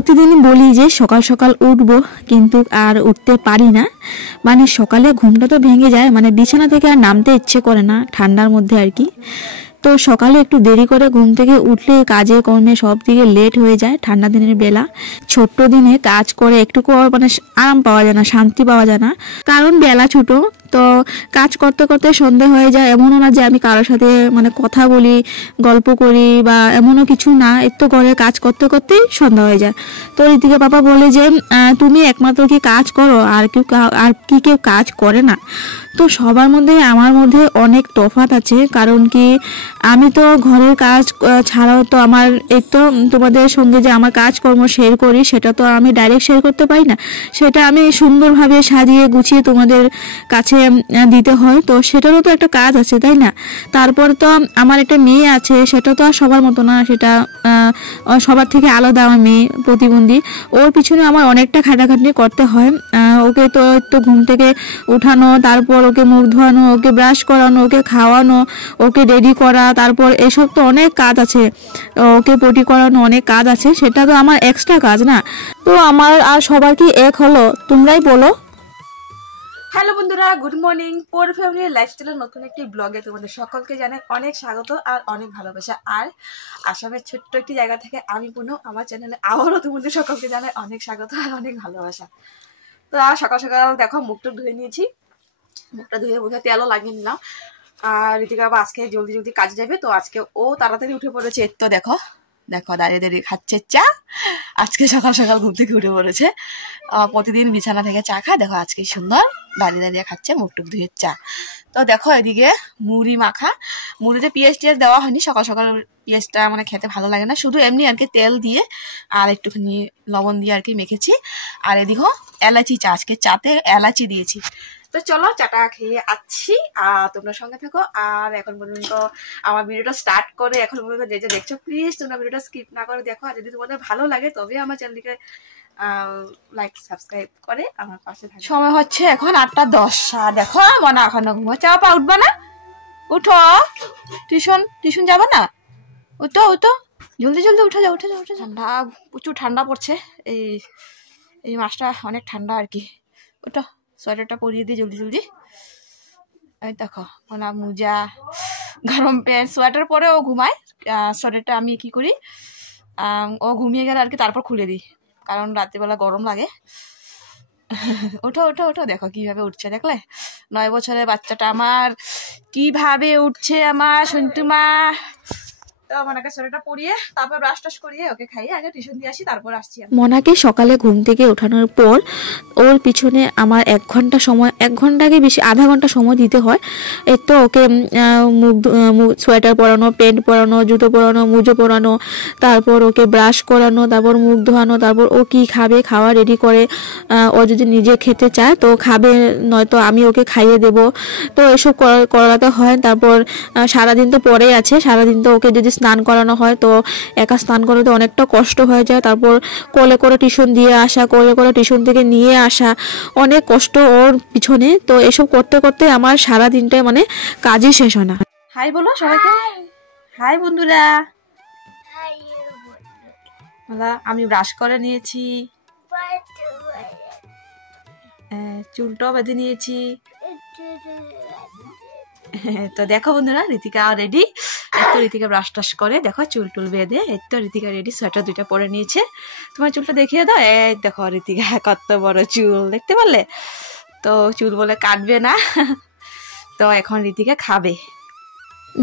প্রতিদিন বলি যে সকাল সকাল উঠবো, কিন্তু আর উঠতে পারি না। মানে সকালে ঘুমটা তো ভেঙে যায়, মানে বিছানা থেকে আর নামতে ইচ্ছে করে না ঠান্ডার মধ্যে আর কি। তো সকালে একটু দেরি করে ঘুম থেকে উঠলে কাজে কর্মে সব দিকে লেট হয়ে যায়। ঠান্ডা দিনের বেলা ছোট্ট দিনে কাজ করে একটুকু মানে আরাম পাওয়া যায় না, শান্তি পাওয়া যায় না, কারণ বেলা ছোট। তো কাজ করতে করতে সন্ধ্যা হয়ে যায়। এমনও না যে আমি কারোর সাথে মানে কথা বলি, গল্প করি বা এমনও কিছু না, একটু করে কাজ করতে করতেই সন্ধ্যা হয়ে যায়। তো ঋতিকা পাপা বলে যে তুমি একমাত্র কি কাজ করো, আর কেউ কাজ করে না? তো সবার মধ্যে আমার মধ্যে অনেক তফাৎ আছে। কারণ কি, আমি তো ঘরের কাজ ছাড়াও তো আমার এই তো তোমাদের সঙ্গে যে আমার কাজকর্ম শেয়ার করি, সেটা তো আমি ডাইরেক্ট শেয়ার করতে পারি না। সেটা আমি সুন্দরভাবে সাজিয়ে গুছিয়ে তোমাদের কাছে দিতে হয়। তো সেটারও তো একটা কাজ আছে, তাই না? তারপর তো আমার একটা মেয়ে আছে, সেটা তো আর সবার মতো না, সেটা সবার থেকে আলাদা। আমার মেয়ে প্রতিবন্ধী, ওর পিছনে আমার অনেকটা খাটাখাটনি করতে হয়। ওকে তো ঘুম থেকে উঠানো, তারপর ওকে মুখ ধোয়ানো, ওকে ব্রাশ করানো, ওকে খাওয়ানো, ওকে রেডি করা, তারপর এসব তো অনেক কাজ আছে। ওকে পটি করানো, অনেক কাজ আছে, সেটা তো আমার এক্সট্রা কাজ না। তো আমার আর সবার কি এক হলো? তোমরাই বলো। হ্যালো বন্ধুরা, গুড মর্নিং। পোর ফ্যামিলি লাইফস্টাইলের নতুন একটি ব্লগে তোমাদের সকলকে জানাই অনেক স্বাগত আর অনেক ভালোবাসা। আর আসামের ছোট্ট একটি জায়গা থেকে আমি পুনঃ আমার চ্যানেলে আবারও তোমাদের সকলকে জানাই অনেক স্বাগত আর অনেক ভালোবাসা। তো সকাল সকাল দেখো মুখটা ধুয়ে নিয়েছি, মুখটা ধুয়ে মুখে তেলও লাগিয়ে নিলাম। আর ঋতিকা বাবা আজকে জলদি জলদি কাজে যাবে, তো আজকে ও তাড়াতাড়ি উঠে পড়েছে। তো দেখো দেখো দাঁড়িয়ে দাঁড়িয়ে খাচ্ছে চা। আজকে সকাল সকাল ঘুম থেকে উঠে পড়েছে। প্রতিদিন বিছানা থেকে চা খায়, দেখো আজকে সুন্দর দাঁড়িয়ে দাঁড়িয়ে খাচ্ছে মুখ টুক ধুয়ে চা। তো দেখো এদিকে মুড়ি মাখা, মুড়িতে পেঁয়াজ টিয়াজ দেওয়া হয়নি। সকাল সকাল পেঁয়াজটা মানে খেতে ভালো লাগে না, শুধু এমনি আর কি তেল দিয়ে আর একটুখানি লবণ দিয়ে আর কি মেখেছি। আর এদিকে এলাচি চা, আজকে চাতে এলাচি দিয়েছি। তো চলো চাটা খেয়ে আসছি, আর তোমরা সঙ্গে থাকো। আর এখন পর্যন্ত আমার ভিডিওটা স্টার্ট করে এখন পর্যন্ত যে দেখছো, প্লিজ তোমরা ভিডিওটা স্কিপ না করে দেখো। আর যদি তোমাদের ভালো লাগে তবে আমার চ্যানেলটিকে লাইক সাবস্ক্রাইব করে আমার পাশে থাকো। সময় হচ্ছে এখন 8:10। আর দেখো মনে এখনো ঘুমো। চা পা উঠবা না? উঠো, টিউশন যাবো না? উঠো জলদি জলদি উঠে যাও। ঠান্ডা, প্রচুর ঠান্ডা পড়ছে এই মাসটা, অনেক ঠান্ডা আর কি। ওটা সোয়েটারটা পরিয়ে দিই জলদি জলদি। এই দেখো ওনা মোজা, গরম প্যান্ট, সোয়েটার পরে ও ঘুমায়। সোয়েটারটা আমি কি করি, ও ঘুমিয়ে গেলে আর কি তারপর খুলে দিই, কারণ রাত্রিবেলা গরম লাগে। ওঠো দেখো কিভাবে উঠছে, দেখলে 9 বছরের বাচ্চাটা আমার কিভাবে উঠছে আমার সন্তুমা। মনাকে সকালে ঘুম থেকে ওঠানোর পর ওর পিছনে আমার 1 ঘন্টা সময়, 1 ঘন্টাকে বেশি, আধা ঘন্টা সময় দিতে হয়। তো ওকে সোয়েটার পরানো, প্যান্ট পরানো, জুতো পরানো, মুজো পরানো, তারপর ওকে ব্রাশ করানো, তারপর মুখ ধোয়ানো, তারপর ও কি খাবে খাওয়া রেডি করে। ও যদি নিজে খেতে চায় তো খাবে, নয়তো আমি ওকে খাইয়ে দেব। তো এসব করাতে হয়। তারপর সারাদিন তো পরেই আছে, সারাদিন তো ওকে যদি স্নান করানো হয় তো একা স্নান করাতে অনেকটা কষ্ট হয়ে যায়। তারপর কোলে করে টিউশন দিয়ে আসা, কোলে করে টিউশন থেকে নিয়ে আসা, অনেক কষ্ট ওর পিছনে। তো এসব করতে করতে আমার সারা দিনটাই মানে কাজই শেষ হয় না। হাই বলো সবাইকে। হাই বন্ধুরা। আমি ব্রাশ করে নিয়েছি, চুলটাও বেঁধে নিয়েছি। তো দেখো বন্ধুরা ঋতিকা রেডি। তো ঋতিকা ব্রাশ টাশ করে দেখো চুল টুল বেঁধে, এই তো ঋতিকা রেডি। সোয়েটার 2টা পরে নিয়েছে। তোমার চুলটা দেখিয়ে দাও। এই দেখো ঋতিকা কত বড় চুল, দেখতে পারলে? তো চুল বলে কাটবে না। তো এখন ঋতিকা খাবে।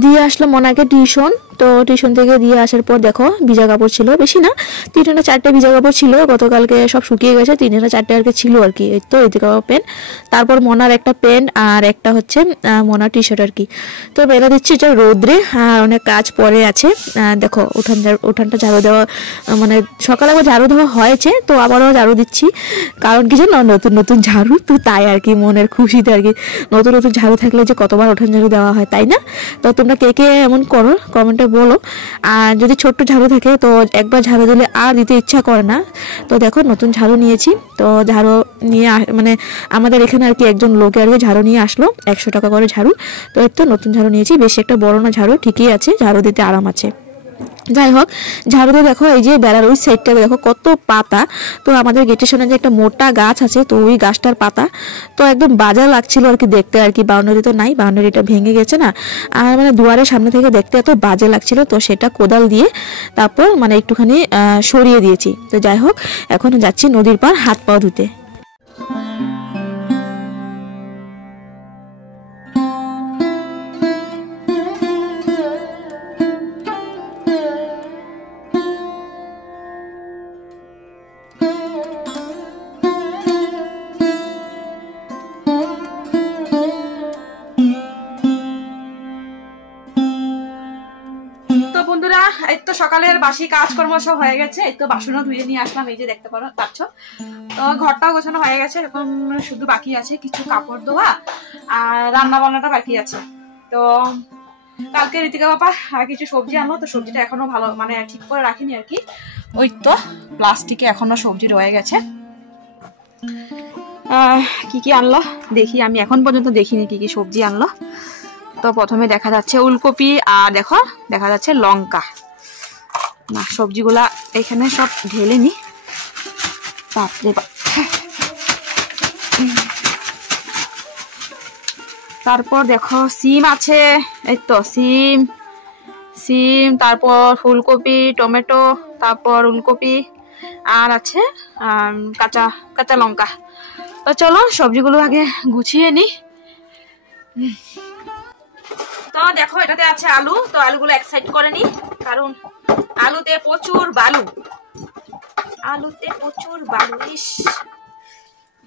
দিয়ে আসলাম মনাকে টিউশন। তো টিউশন থেকে দিয়ে আসার পর দেখো ভিজা কাপড় ছিল, বেশি না, 3-4টে ভিজা কাপড় ছিল। গতকালকে সব শুকিয়ে গেছে, 3-4টে আর কি ছিল আর কি। এই তো ঋতিকা প্যান্ট, তারপর মনার একটা প্যান্ট আর একটা হচ্ছে মনার টি শার্ট আর কি। তো বেলা দিচ্ছি এটা রোদ্রে, আর অনেক কাজ পরে আছে। দেখো উঠানটা ঝাড়ু দেওয়া, মানে সকালে আবার ঝাড়ু দেওয়া হয়েছে, তো আবারও ঝাড়ু দিচ্ছি। কারণ কি জানো, নতুন ঝাড়ু তো, তাই আর কি মনের খুশিতে আর কি। নতুন ঝাড়ু থাকলে যে কতবার উঠান ঝাড়ু দেওয়া হয়, তাই না? তো তোমরা কে এমন করো কমেন্টে বলো। আর যদি ছোট্ট ঝাড়ু থাকে তো একবার ঝাড়ু দিলে আর দিতে ইচ্ছা করে না। তো দেখো নতুন ঝাড়ু নিয়েছি। তো ঝাড়ু নিয়ে মানে আমাদের এখানে আর কি একজন লোকে আর কি ঝাড়ু নিয়ে আসলো, 100 টাকা করে ঝাড়ু। তো এর তো নতুন ঝাড়ু নিয়েছি, বেশি একটা বড় না ঝাড়ু, ঠিকই আছে, ঝাড়ু দিতে আরাম আছে। যাই হোক, ঝাড়ুতে দেখো এই যে বেড়ার ওই সাইডটা দেখো কত পাতা। তো আমাদের গেটের সামনে যে একটা মোটা গাছ আছে, তো ওই গাছটার পাতা তো একদম বাজে লাগছিল আর কি দেখতে আর কি। বাউন্ডারি তো নাই, বাউন্ডারিটা ভেঙে গেছে না, আর মানে দুয়ারের সামনে থেকে দেখতে এত বাজে লাগছিল, তো সেটা কোদাল দিয়ে তারপর মানে একটুখানি সরিয়ে দিয়েছি। তো যাই হোক, এখন যাচ্ছি নদীর পার হাত পা ধুতে। বন্ধুরা, এই তো সকালের বাসি কাজকর্ম সব হয়ে গেছে। এই তো বাসনও ধুয়ে নিয়ে আসলাম, এই যে দেখতে পাচ্ছ। তো ঘরটাও গোছানো হয়ে গেছে, এখন শুধু বাকি আছে কিছু কাপড় ধোয়া আর রান্না বান্নাটা বাকি আছে। তো কালকে ঋতিকা বাবা কিছু সবজি আনলো, তো সবজিটা এখনো ভালো মানে ঠিক করে রাখিনি আর কি। ওই তো প্লাস্টিকে এখনো সবজি রয়ে গেছে। কি কি আনলো দেখি, আমি এখন পর্যন্ত দেখিনি কি কি সবজি আনলো। তো প্রথমে দেখা যাচ্ছে উলকপি, আর দেখো দেখা যাচ্ছে লঙ্কা। না, সবজিগুলা এখানে সব ঢেলে নি। বাপরে বাপ। তারপর দেখো সিম আছে, এই তো সিম, তারপর ফুলকপি, টমেটো, তারপর উলকপি, আর আছে কাঁচা কাঁচা লঙ্কা। তো চলো সবজিগুলো আগে গুছিয়ে নি। তো দেখো এটাতে আছে আলু, তো আলুগুলো এক সাইড করে নি, কারণ আলুতে প্রচুর বালু, ইস।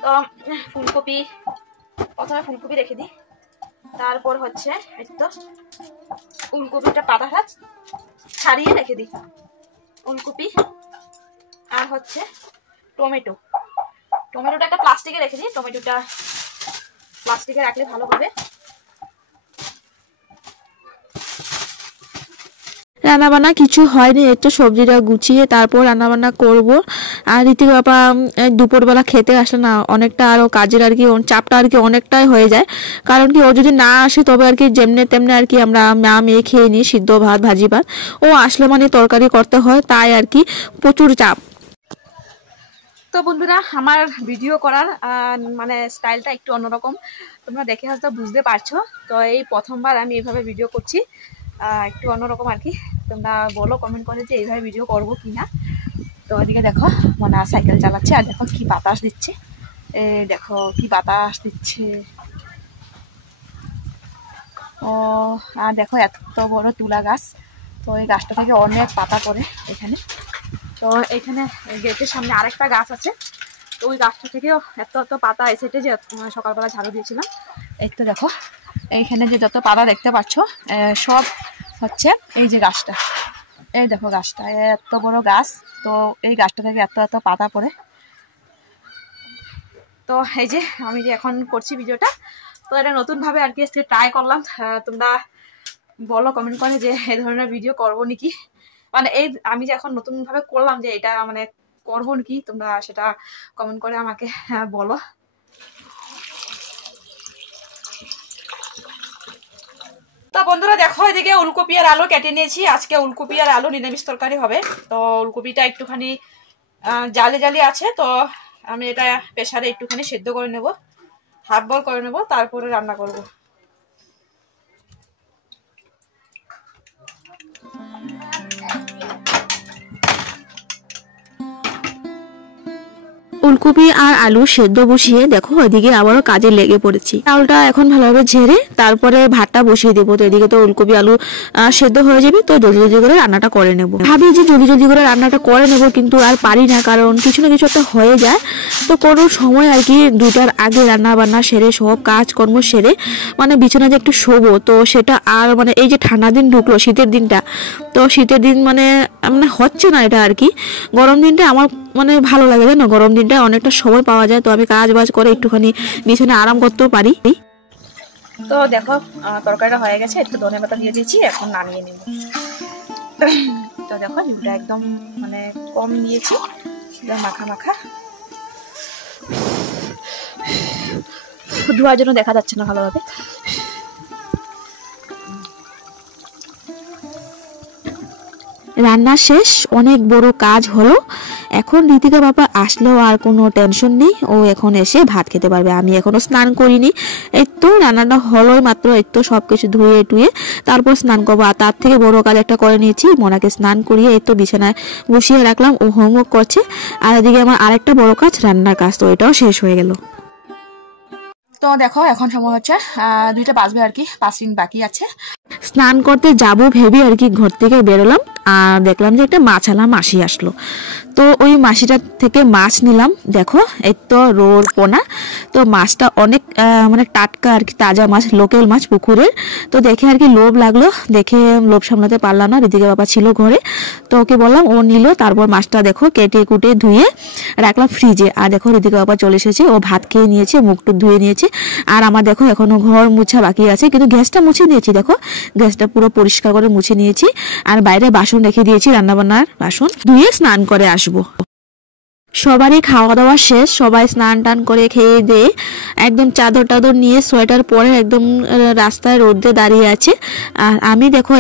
তো ফুলকপি, প্রথমে ফুলকপি রেখে দিই, তারপর হচ্ছে এই তো উলকপিটা পাতাটা ছাড়িয়ে রেখে দিই, উলকপি, আর হচ্ছে টমেটোটা একটা প্লাস্টিকে রেখে দিই, টমেটোটা প্লাস্টিকে রাখলে ভালো হবে। রান্নাবান্না কিছু হয়নি, একটু সবজিটা গুছিয়ে তারপর রান্নাবান্না করব। আর ঋতিক বাবা দুপুরবেলা খেতে আসে না, অনেকটা আরও কাজের আর কি চাপটা আর কি অনেকটাই হয়ে যায়। কারণ কি, ও যদি না আসে তবে আর কি যেমনি তেমনি আর কি আমরা মা মেয়ে খেয়ে নিই, সিদ্ধ ভাত ভাজি ভাত। ও আসলে মানে তরকারি করতে হয়, তাই আর কি প্রচুর চাপ। তো বন্ধুরা, আমার ভিডিও করার মানে স্টাইলটা একটু অন্যরকম, তোমরা দেখে হয়তো বুঝতে পারছো। তো এই প্রথমবার আমি এইভাবে ভিডিও করছি, একটু অন্যরকম আর কি। তোমরা বলো কমেন্ট করে যে এইভাবে ভিডিও করবো কি না। তো ওইদিকে দেখো মনে সাইকেল চালাচ্ছে, আর দেখো কি বাতাস দিচ্ছে, দেখো কি বাতাস দিচ্ছে। ও আর দেখো এত বড় তুলা গাছ, তো এই গাছটা থেকে অনেক পাতা পড়ে এখানে। তো এখানে গেটের সামনে আরেকটা গাছ আছে, তো ওই গাছটা থেকেও এত পাতা এসেছে যে সকালবেলা ঝাড়ু দিয়েছিলাম। এই তো দেখো এইখানে যে যত পাতা দেখতে পাচ্ছ সব হচ্ছে এই যে গাছটা, এই দেখো গাছটা এত বড় গাছ, তো এই গাছটা থেকে এত পাতা পড়ে। তো এই যে আমি যে এখন করছি ভিডিওটা, তো এটা নতুনভাবে আর কি আজকে ট্রাই করলাম। তোমরা বলো কমেন্ট করে যে এই ধরনের ভিডিও করবো নাকি, মানে এই আমি যে এখন নতুনভাবে করলাম যে এটা মানে করবো নাকি, তোমরা সেটা কমেন্ট করে আমাকে বলো। তো বন্ধুরা দেখো, এদিকে উলকপি আর আলু কেটে নিয়েছি। আজকে উলকপি আর আলু নিরামিষ তরকারি হবে। তো উলকপিটা একটুখানি জালি আছে, তো আমি এটা প্রেসারে একটুখানি সেদ্ধ করে নেব, হাফ বল করে নেব, তারপরে রান্না করব। ফুলকপি আর আলু সেদ্ধ বসিয়ে দেখো এদিকে আবারও কাজে লেগে পড়েছি। চাউলটা এখন ভালোভাবে ঝেড়ে তারপরে ভাতটা বসিয়ে দেবো। তো এদিকে তো ফুলকপি আলু সেদ্ধ হয়ে যাবে, তো জলদি জলদি করে রান্নাটা করে নেবো। ভাবি যে জলদি জলদি করে রান্নাটা করে নেবো, কিন্তু আর পারি না, কারণ কিছু না কিছু একটা হয়ে যায়। তো কোনো সময় আর কি 2টার আগে রান্না বান্না সেরে সব কাজকর্ম সেরে মানে বিছানা যে একটু শোবো, তো সেটা আর মানে এই যে ঠান্ডা দিন ঢুকলো, শীতের দিনটা, তো শীতের দিন মানে হচ্ছে না এটা আর কি। গরম দিনটা আমার মানে ভালো লাগে, জানো, গরম দিনটা অনেকটা সময় পাওয়া যায়, তো আমি কাজ বাজ করে একটুখানি বিছানায় আরাম করতেও পারি। তো দেখো তরকারিটা হয়ে গেছে, একটু ধনেপাতা দিয়ে দিয়েছি, এখন নামিয়ে নেব। তো দেখো ঝুলটা একদম মানে কম নিয়েছি, মাখা মাখা, ধোয়ার জন্য দেখা যাচ্ছে না ভালোভাবে। রান্না শেষ, অনেক বড় কাজ হলো। এখন ঋতিকা বাবা আসলেও আর কোনো টেনশন নেই, ও এখন এসে ভাত খেতে পারবে। আমি এখনো স্নান করিনি, এই তো রান্নাটা হলোই মাত্র, এই তো সবকিছু ধুয়ে টুয়ে তারপর স্নান করবো। আর তার থেকে বড় কাজ একটা করে নিয়েছি, মোনাকে স্নান করিয়ে এই তো বিছানায় বসিয়ে রাখলাম, ও হোমওয়ার্ক করছে। আর এদিকে আমার আরেকটা বড় কাজ, রান্নার কাজ, তো এটাও শেষ হয়ে গেল। তো দেখো এখন সময় হচ্ছে 2টা বাজবে আর কি, 5 মিনিট বাকি আছে। স্নান করতে যাবো ভেবে আর কি ঘর থেকে বেরোলাম, আর দেখলাম যে একটা মাছালা মাসি আসলো। তো ওই মাসিটার থেকে মাছ নিলাম। দেখো এই তো রোল পোনা, তো মাছটা অনেক মানে টাটকা আর কি, তাজা মাছ, লোকাল মাছ পুকুরের। তো দেখে আর কি লোভ লাগলো, দেখে লোভ সামলাতে পারলাম না। ঋতিকা বাবা ছিল ঘরে, তো ওকে বললাম, ও নিল। তারপর মাছটা দেখো কেটে কুটে ধুয়ে রাখলাম ফ্রিজে। আর দেখো ঋতিকা বাবা চলে এসেছে, ও ভাত খেয়ে নিয়েছে, মুখ টুক ধুয়ে নিয়েছে। আর আমার দেখো এখনো ঘর মুছা বাকি আছে, কিন্তু গ্যাসটা মুছে নিয়েছি। দেখো গ্যাসটা পুরো পরিষ্কার করে মুছে নিয়েছি। আর বাইরে বাসন রেখে দিয়েছি, রান্নাবান্নার বাসন ধুয়ে স্নান করে আসবো। সবারই খাওয়া দাওয়া শেষ, সবাই স্নান টান করে খেয়ে দিয়ে একদম চাদর টাদর নিয়ে সোয়েটার পরে একদম রাস্তায় রোদে দাঁড়িয়ে আছে। আর আমি দেখো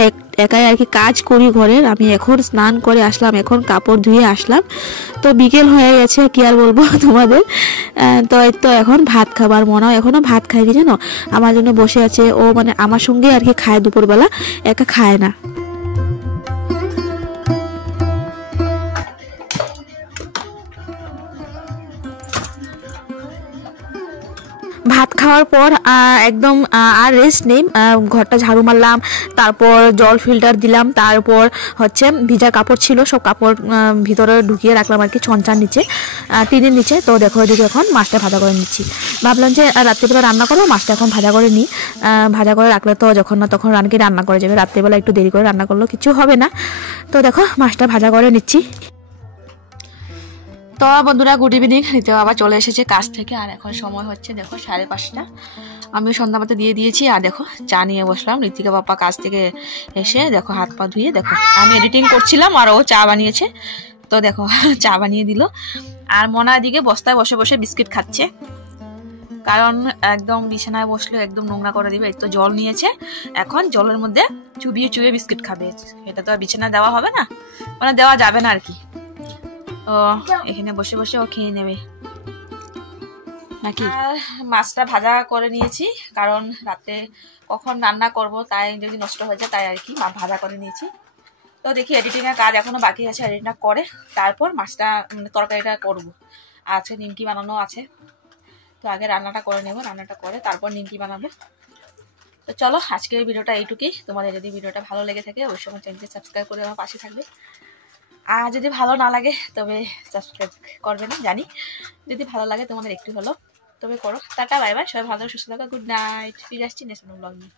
একাই আর কি কাজ করি ঘরের। আমি এখন স্নান করে আসলাম, এখন কাপড় ধুয়ে আসলাম। তো বিকেল হয়ে গেছে, কি আর বলবো তোমাদের। তো এই তো এখন ভাত খাবার, মনাও এখনো ভাত খায়নি জানো, আমার জন্য বসে আছে। ও মানে আমার সঙ্গে আর কি খায় দুপুরবেলা, একা খায় না। ভাত খাওয়ার পর একদম আর রেস্ট নেই, ঘরটা ঝাড়ু মারলাম, তারপর জল ফিল্টার দিলাম, তারপর হচ্ছে ভিজা কাপড় ছিল সব কাপড় ভিতরে ঢুকিয়ে রাখলাম আর কি, ছনচার নিচে, টিনের নিচে। তো দেখো এদিকে এখন মাছটা ভাজা করে নিচ্ছি। ভাবলাম যে রাত্রিবেলা রান্না করবো, মাছটা এখন ভাজা করে নিই। ভাজা করে রাখলে তো যখন না তখন রানকে রান্না করে যাবে, রাত্রিবেলা একটু দেরি করে রান্না করলেও কিছু হবে না। তো দেখো মাছটা ভাজা করে নিচ্ছি। তো বন্ধুরা গুড ইভিনিং, ঋতিকা বাবা চলে এসেছে কাজ থেকে। আর এখন সময় হচ্ছে দেখো 5:30। আমি সন্ধ্যাবাতি দিয়ে দিয়েছি। আর দেখো চা নিয়ে বসলাম। ঋতিকা বাবা কাজ থেকে এসে দেখো হাত পা ধুয়ে, দেখো আমি এডিটিং করছিলাম আর ও চা বানিয়েছে। তো দেখো চা বানিয়ে দিল। আর মনা দিকে বস্তায় বসে বসে বিস্কিট খাচ্ছে, কারণ একদম বিছানায় বসলে একদম নোংরা করে দিবে। এই তো জল নিয়েছে, এখন জলের মধ্যে চুবিয়ে চুবিয়ে বিস্কিট খাবে। এটা তো আর বিছানায় দেওয়া হবে না, মানে দেওয়া যাবে না আর কি। তো এখানে বসে বসে ও খেয়ে নেবে নাকি। মাছটা ভাজা করে নিয়েছি, কারণ রাতে কখন রান্না করব, তাই যদি নষ্ট হয়ে যায় তাই আর কি ভাজা করে নিয়েছি। তো দেখি এডিটিং এর কাজ এখনো বাকি আছে, এডিটিংটা করে তারপর মাছটা তরকারিটা করব। আছে নিমকি বানানো আছে, তো আগে রান্নাটা করে নেব, রান্নাটা করে তারপর নিমকি বানাবো। তো চলো আজকের ভিডিওটা এইটুকুই। তোমাদের যদি ভিডিওটা ভালো লেগে থাকে অবশ্যই আমার চ্যানেলটি সাবস্ক্রাইব করে আমার পাশে থাকবে। আর যদি ভালো না লাগে তবে সাবস্ক্রাইব করবে না জানি, যদি ভালো লাগে তোমাদের একটু হলো তবে করো। টাটা বাই বাই, সবাই ভালো সুস্থ থাকো, গুড নাইট। ফিরে আসছি নেক্সট ব্লগ নিয়ে।